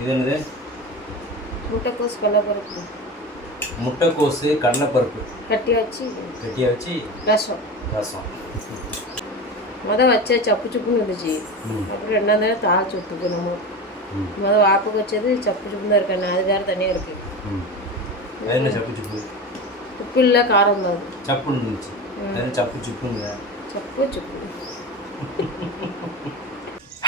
இது என்னது? முட்டைக்கோஸ் கடலைப்பருப்பு. முட்டைக்கோஸு கடலைப்பருப்பு கட்டியாக வச்சு ரசம். வச்சா சப்பு சுப்புன்னு இருந்துச்சு. அப்புறம் ரெண்டாம் தடவை தாளிச்சு விட்டுருக்கு. நம்ம வாப்புக்கு வச்சது சப்பு சுப்பு தான் இருக்கேன். அது வேறு தனியாக இருக்குது. என்ன சப்பு சுப்பு? உப்பு இல்லை, காரம் இல்லாது. சப்புன்னு இருந்துச்சு. சப்பு சுப்புங்க.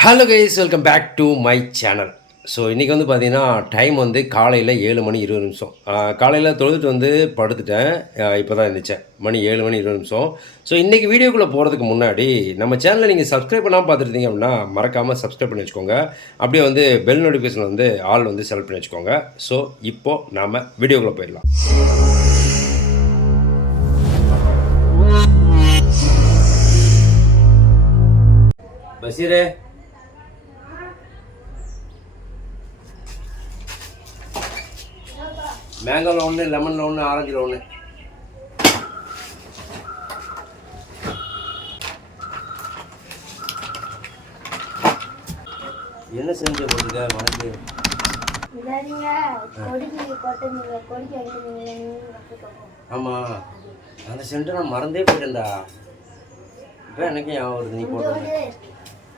Hello guys, welcome back to my channel. So இன்றைக்கி வந்து பார்த்திங்கன்னா டைம் வந்து காலையில் 7:20. காலையில் தொழுதுட்டு படுத்துட்டேன். இப்போ தான் இருந்துச்சேன். மணி 7:20. ஸோ இன்றைக்கி வீடியோக்குள்ளே போகிறதுக்கு முன்னாடி நம்ம சேனலில் நீங்கள் சப்ஸ்கிரைப் பண்ணாமல் பார்த்துருந்தீங்க அப்படின்னா மறக்காமல் சப்ஸ்கிரைப் பண்ணி வச்சுக்கோங்க. அப்படியே பெல் நோட்டிஃபிகேஷன் ஆல் செலக்ட் பண்ணி வச்சுக்கோங்க. ஸோ இப்போது நாம் வீடியோக்குள்ளே போயிடலாம். பசீரே, மேங்கோவில் ஒன்று, லெமனில் ஒன்று, ஆரஞ்சில் ஒன்று. என்ன செஞ்சு போட்டுருக்க மனக்கு? ஆமாம், அந்த சென்ட்டு நான் மறந்தே போயிட்டேன்டா. இப்போ எனக்கு ஞாபகம் வருது. நீ போட்டு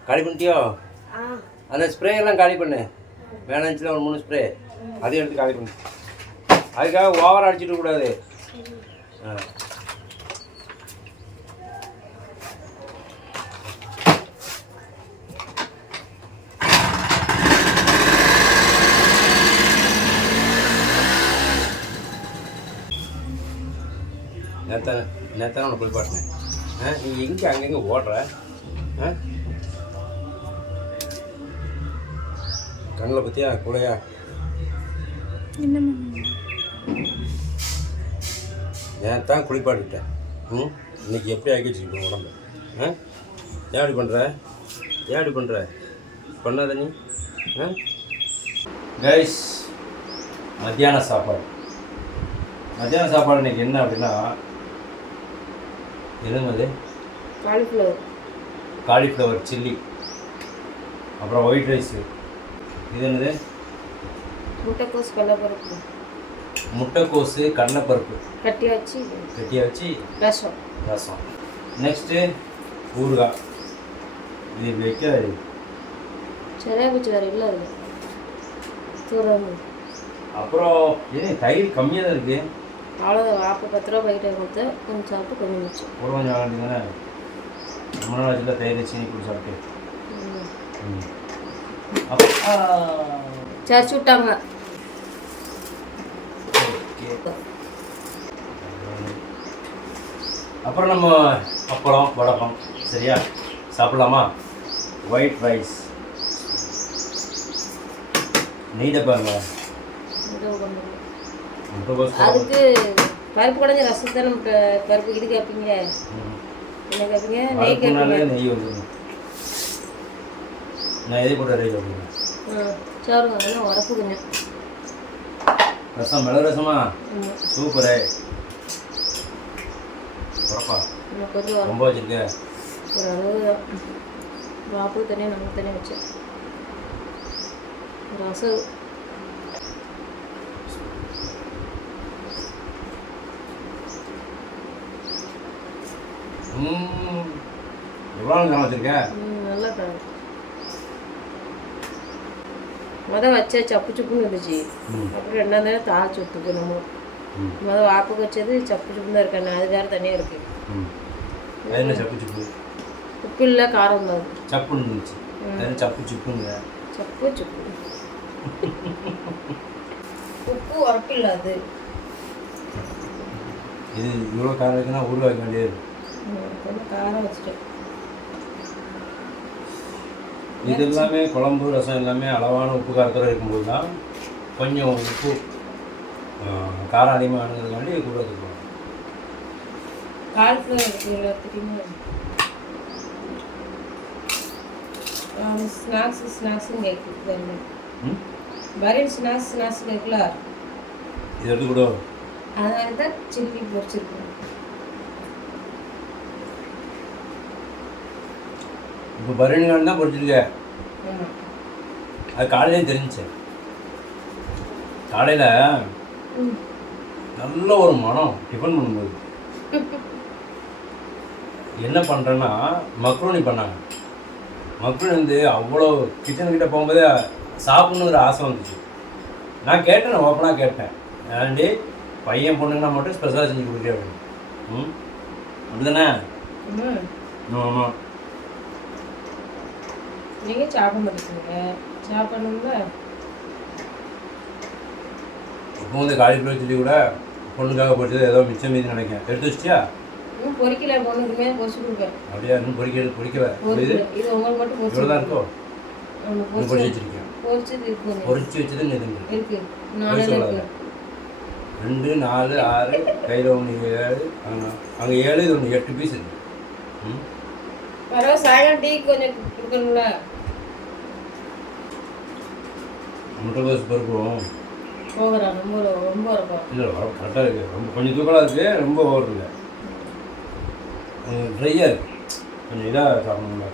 காலி பண்ணிட்டியோ? அந்த ஸ்ப்ரே எல்லாம் காலி பண்ணு. வேணாச்சுல ஒரு 3 ஸ்ப்ரே அதையும் எடுத்து காலி பண்ணு. அதுக்காக ஓவராக அடிச்சுட்டு கூடாது. நேத்தான் உன்னை குளிப்பாட்டினேன். நீ எங்கே அங்கங்கே ஓடுற? கண்ணில் பற்றியா கூடையா? நேத்தான் குளிப்பாட்டிட்டேன். இன்னைக்கு எப்படி ஆக்கி வச்சுக்கிட்டோம் உடம்பு? ஏன் இப்படி பண்ணுற? பண்ணாத நீ. கைஸ், மத்தியான சாப்பாடு இன்னைக்கு என்ன அப்படின்னா, என்னது? காலிஃப்ளவர் சில்லி, அப்புறம் ஒயிட் ரைஸு. இது என்னது? முட்டைக்கோஸு கடலைப்பருப்பு கட்டியாக வச்சு ரசம். நெக்ஸ்ட்டு ஊறுகாய். இது வைக்காது. அப்புறம் தயிர் கம்மியாக தான் இருக்குது. அவ்வளோதான். வாப்பு 10 ரூபா பைக்கிட்ட கொடுத்து கொஞ்சம் சாப்பிட்டு கொஞ்சம் மிச்சு கொஞ்சம் வாங்கிட்டு தானே. ரொம்ப நாள் வச்சுல தயிர் சீனி கூட சாப்பிட்டு சர்ச்சு விட்டாங்க. அப்புறம் நம்ம அப்பளம் வடகம். சரியா, சாப்பிடலாமா? White rice. நெய்டப்பாங்க. அதுக்கு பருப்பு குழஞ்ச ரசத்தை நம்ம பருப்பு இது கேட்பீங்க. என்ன கேட்பீங்க? நெய் கேட்பீங்க. நெய் வந்து நான் எதை போட்டு ரெடி பண்ணுறேன். சாருங்க, நல்லா உரப்புக்குங்க. ரசம் மிளகு ரசமா? சூப்பரே. உரப்பா ரொம்ப வச்சுருக்க. ஒரு அளவு வாப்பு தனியாக நமக்கு தனியாக வச்சேன். ரசம் எவ்வளோ நேரம் வச்சுருக்க? நல்லா வச்சா சப்பு சுப்புன்னு இருந்துச்சு. அப்புறம் ரெண்டாம் தடவை தாளிச்சு விட்டுருக்கு. நம்ம வாப்புக்கு வச்சது சப்பு சுப்பு தான் இருக்கேன். அது வேறு தனியாக இருக்குது. என்ன சப்பு சுப்பு? உப்பு இல்லை, காரம் இல்லாது. சப்புன்னு இருந்துச்சு. சப்பு சுப்புங்க. உப்பு உரப்பு இல்லாது. இது இவ்வளோ காரம் இருக்குன்னா ஊற வைக்க வேண்டியது. கொஞ்சம் காரம் வச்சுட்டேன். இது எல்லாமே குழம்பு ரசம் எல்லாமே அளவான உப்பு காரத்தோடு இருக்கும்போது தான் கொஞ்சம் உப்பு காரம் அதிகமாக ஆனதுக்காண்டி கூட வச்சுக்கலாம். காலிஃப்ளவர் தெரியுமா? ஸ்நாக்ஸுன்னு கேட்குது. பரீன் ஸ்நாக்ஸ் கேட்கல. இது எடுத்து கூட அதனால தான் சில்லி பொரிச்சிருக்கேன். இப்போ பரீன்கான் தான் பொரிச்சிருக்க. அது காலையிலேயும் தெரிஞ்சிச்சு. காலையில் ம். நல்ல ஒரு மனம் டிஃபன் பண்ணும்போது என்ன பண்ணுறேன்னா மக்ரோனி பண்ணாங்க. மக்ரோனி வந்து அவ்வளோ கிச்சன்கிட்ட போகும்போதே சாப்பிட்ணுன்னு ஒரு ஆசை வந்துச்சு. நான் கேட்டேன், நான் ஓப்பனாக கேட்டேன், ஏன்டி பையன் பொண்ணுங்கன்னா மட்டும் ஸ்பெஷலாக செஞ்சு கொடுக்குறே அப்படின்னு. ம் அப்படி தானே? ஆமாம். நீங்கள் சாப்பிட மாட்டேங்க, சாப்பிடணும்ல. இப்போ வந்து காலிஃப்ளவர் சில்லி கூட பொண்ணுக்காக பொறிச்சது ஏதோ மிச்சம் மீதி நினைக்கிறேன். எடுத்து வச்சிட்டியா? இன்னும் பொரிக்கல, பொண்ணுக்குமே பொரிச்சு கொடுப்பேன். அப்படியா? இன்னும் பொறிக்கல. இது உங்களுக்கு மட்டும் பொரிச்சு இவ்வளோ தான் இருக்கோ? பொரிச்சு பொறிச்சு வச்சிருக்கேன். பொரிச்சது இருக்கு, பொறிச்சு வச்சது எதுங்க இருக்கு. நானே இருக்கு. 2 4 6 கையில் 1 7 அங்கே 7 இது 1 8 பீஸ் இருக்கு. ம் பரவாயில்ல, சாயங்காலம் டீ கொஞ்சம் கொடுக்கணும்ல. முட்டைகோஸ் பருப்பும் போகிறா ரொம்ப ரொம்ப இருக்கும். இல்லை கரெக்டாக இருக்குது. ரொம்ப கொஞ்சம் தூக்கலாக இருக்குது, ரொம்ப ஓவர் இல்லை, ட்ரையாக இருக்குது. கொஞ்சம் இதாக சாப்பிடணும்ல.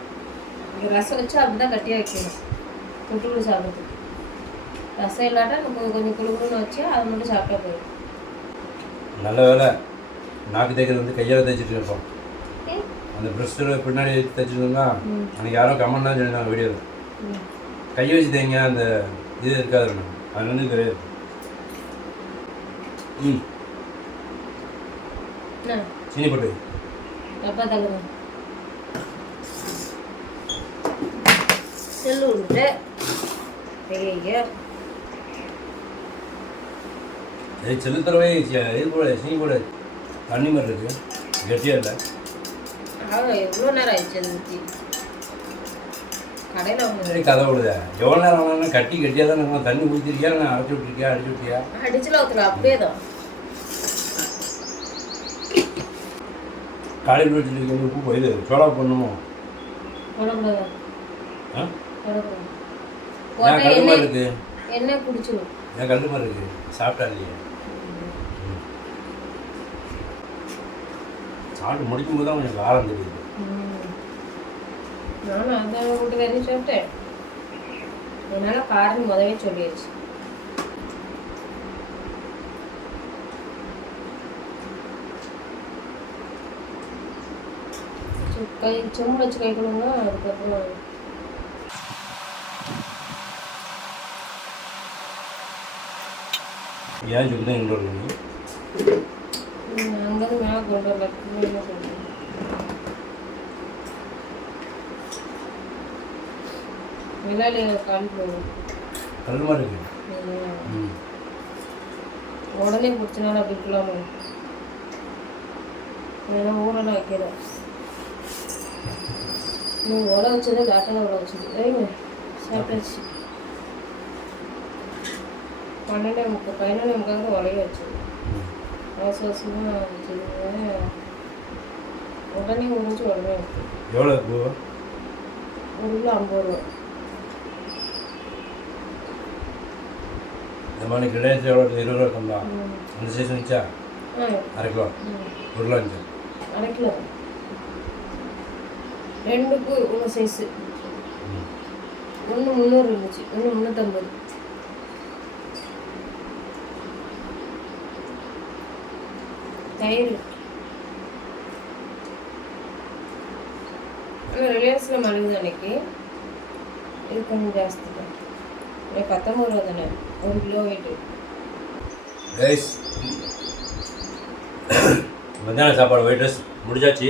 இங்கே ரசம் வச்சு அப்படி தான் கட்டியாக வைக்கணும் தொட்டுக்குள்ள சாப்பிட்றதுக்கு. ரசம் இல்லாட்டா நம்ம கொஞ்சம் குழுக்குன்னு வச்சு அதை மட்டும் சாப்பிட்டா போயிடும். நல்ல வேலை நாக்கு தைக்கிறது வந்து கையால் தைச்சிட்டு இருப்போம். அந்த ப்ரெஷ்ஷில் பின்னாடி தைச்சிருந்தோம்னா அன்றைக்கி யாரும் கமெண்ட் தான் சொல்லியிருந்தாங்க வீடியோவில், கை வச்சு தைங்க அந்த இது இருக்காது. அது வந்து தெரியாது. ம் சீனி போட்டு டப்பா தகுந்த செல்லு விட்டு ஐயா செல்லு தரவே இது போட சீனி போட தண்ணி மாதிரி இருக்குது, கெட்டியாக இல்லை. எவ்வளோ நேரம் ஆயிடுச்சு அது ஊற்றி கடையில் சரி கதை விடுத. எவ்வளோ நேரம் ஆனாலும் கட்டியாக தான் இருக்கும். தண்ணி ஊற்றிருக்கியா, நான் அரைச்சி விட்டுருக்கியா, அடிச்சு விட்டியா? அடிச்சுல ஊற்றல, அப்படியே தான். காலிஃப்ளவர் சில்லிக்கு வந்து உப்பு இது சோளா போடணுமோ? போடக்கூடாது. ஆ போடக்கூடாது. ஏன் கல் மாதிரி இருக்குது? எண்ணெய் குடிச்சிடும். ஏன் கல் மாதிரி இருக்குது? சாப்பிட்டா இல்லையே. சாப்பிட்டு முடிக்கும்போது தான் கொஞ்சம் காரம் தெரியுது. நானும் அந்த வீட்டு வேலையும் சாப்பிட்டேன். என்னால் காரம் முதவே சொல்லிடுச்சு. கை செம்பு வச்சு கை கொடுங்க. அதுக்கப்புறம் ஏன் சொல்லி தான் இன்டோர் பண்ணி அங்கேருந்து மேலே கொண்டு வரல. என்ன சொல்கிறேன், விளையாடி கால் போகும். கல் மாதிரி இருக்குது. உடனே பிடிச்சனால அப்படி இருக்கலாமா? ஏன்னா ஊரெல்லாம் வைக்கிறேன். நீங்கள் உட வச்சது லேட்டாக உட வச்சது. வைங்க, சாப்பிட்டாச்சு. 12:30 உடைய வச்சது. அவசரமாக வச்சுருங்க. உடனே முடிஞ்சு உடனே வைக்கும். எவ்வளோ பூ? 1 கிலோ 50 ரூபா. இந்த மாதிரி கிடையாது. எவ்வளோ? 20 ரூபா தந்தா. அந்த சைஸ் வந்துச்சா? அரை கிலோ 1 கிலோ இருந்துச்சு. அரை கிலோ 2க்கு 1 சைஸு. 1 300 இருந்துச்சு, 1 350. தயிர் ஆனால் ரிலையன்ஸில் மலிவுது அன்னைக்கு. இது கொஞ்சம் ஜாஸ்தி தான். 19 ரூபா தானே 1 கிலோ வெயிட்டு. கைஸ், மத்தியான சாப்பாடு ஒயிட் ரைஸ் முடிஞ்சாச்சு.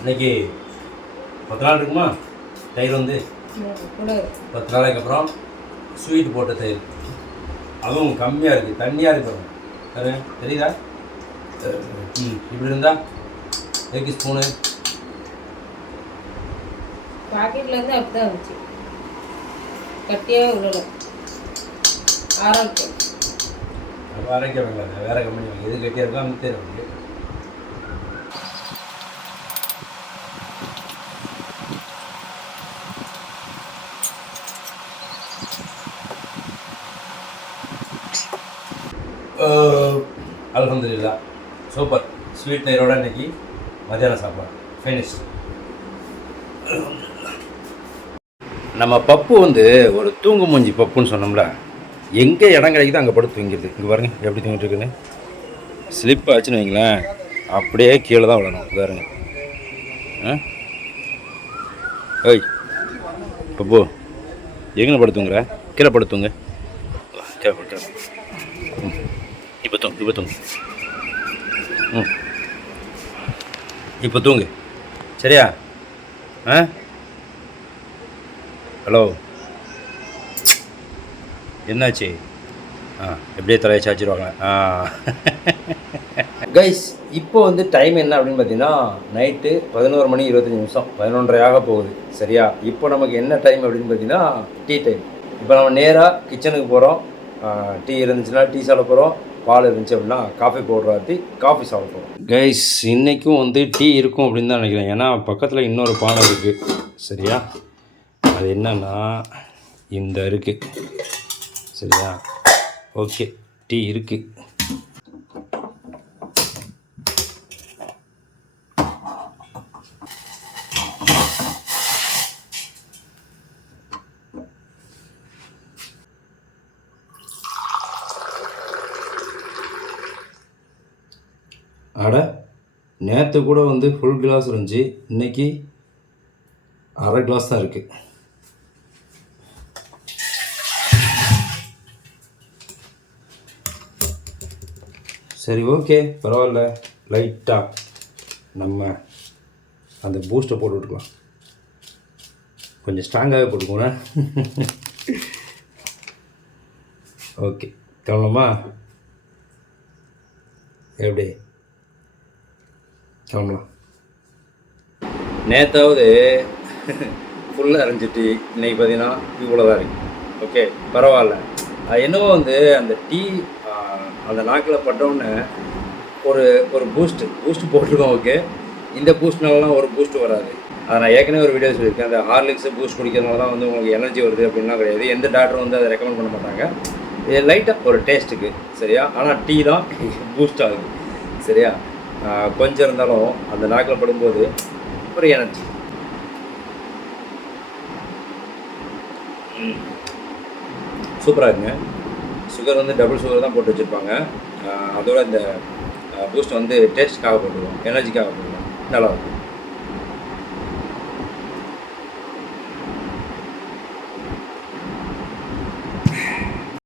இன்னைக்கு 10 நாள் இருக்குமா தயிர் வந்து? கூட 10 நாளைக்கு அப்புறம் ஸ்வீட் போட்ட தயிர். அதுவும் கம்மியாக இருக்குது, தண்ணியாக இருக்குது. அது தெரியுதா? இப்படி இருந்தா 1 ஸ்பூனு. பாக்கெட்லேருந்து அப்படி தான் இருந்துச்சு, கட்டியாக உள்ளல. ஆரோக்கியம் அரைக்க வேண்டாம், வேறு கம்பெனி வாங்கி. எது கட்டியாக இருக்கோ அந்த தேர் வாங்கி. அல்ஹம்துலில்லாஹ், சூப்பர். ஸ்வீட் தயிரோட இன்னைக்கு மத்தியான சாப்பாடு ஃபினிஷ். நம்ம பப்பு வந்து ஒரு தூங்கு மூஞ்சி பப்புன்னு சொன்னோம்ல, எங்கே இடம் கிடைக்குதோ அங்கே படுத்து தூங்கிடுது. இங்கே பாருங்க எப்படி தூங்கிட்டு இருக்குன்னு. ஸ்லிப் ஆச்சுன்னு வைங்களேன், அப்படியே கீழே தான் விடணும். பாருங்க. ஓய் பப்பு, எங்கே படுத்துங்கிற? கீழே படுத்துங்க. கீழே படுத்து. இப்போ தூங்கு. இப்போ தூங்கு, சரியா? ஹலோ, என்னாச்சு? எப்படியே தலையை சாய்ச்சிருவாங்க. கைஸ், இப்போ வந்து டைம் என்ன அப்படின்னு பார்த்தீங்கன்னா நைட்டு 11:25 11:30 ஆக போகுது, சரியா? இப்போ நமக்கு என்ன டைம் அப்படின்னு பார்த்தீங்கன்னா டீ டைம். இப்போ நம்ம நேராக கிச்சனுக்கு போகிறோம். டீ இருந்துச்சுன்னா டீ சாப்பிட போகிறோம், பால் இருந்துச்சு அப்படின்னா காஃபி பவுடர் ஆற்றி காஃபி சாப்பிட போகிறோம். கைஸ், இன்றைக்கும் வந்து டீ இருக்கும் அப்படின்னு தான் நினைக்கிறேன். ஏன்னா பக்கத்தில் இன்னொரு பானை இருக்குது, சரியா? அது என்னன்னா இந்த இருக்குது, சரியா? ஓகே, டீ இருக்குது. அட, நேற்று கூட வந்து ஃபுல் கிளாஸ் இருந்துச்சு, இன்றைக்கி அரை கிளாஸ் தான் இருக்குது. சரி, ஓகே, பரவாயில்ல. லைட்டாக நம்ம அந்த பூஸ்ட்டை போட்டு விட்டுக்கலாம். கொஞ்சம் ஸ்ட்ராங்காகவே போட்டுக்கோங்க. ஓகே, கிளம்பலாமா? எப்படி கிளம்பலாம்? நேற்றாவது ஃபுல்லாக அரைஞ்சிட்டு இன்றைக்கி பார்த்தீங்கன்னா இவ்வளோ தான் இருக்குது. ஓகே, பரவாயில்ல. அது என்னவோ வந்து அந்த டீ அந்த நாக்கில் பட்டோன்னே ஒரு பூஸ்ட்டு போட்டிருக்கோம். ஓகே, இந்த பூஸ்ட்னாலலாம் ஒரு பூஸ்ட்டு வராது. அதை நான் ஏற்கனவே ஒரு வீடியோ சொல்லியிருக்கேன். அந்த ஹார்லிக்ஸு பூஸ்ட் குடிக்கிறதுனால தான் வந்து உங்களுக்கு எனர்ஜி வருது அப்படின்லாம் கிடையாது. எந்த டாக்டரும் வந்து அதை ரெக்கமெண்ட் பண்ண மாட்டாங்க. இது லைட்டாக ஒரு டேஸ்ட்டுக்கு, சரியா? ஆனால் டீ தான் பூஸ்ட் ஆகுது, சரியா? கொஞ்சம் இருந்தாலும் அந்த நாக்கில் படும்போது ஒரு எனர்ஜி. சூப்பராக இருக்குங்க. சுகர் வந்து டபுள் சுகர் தான் போட்டு வச்சுருப்பாங்க. அதோட இந்த பூஸ்ட் வந்து டேஸ்ட்டுக்காக போட்டுருவோம், எனர்ஜிக்காக போட்டுருவோம். நல்லாயிருக்கும்.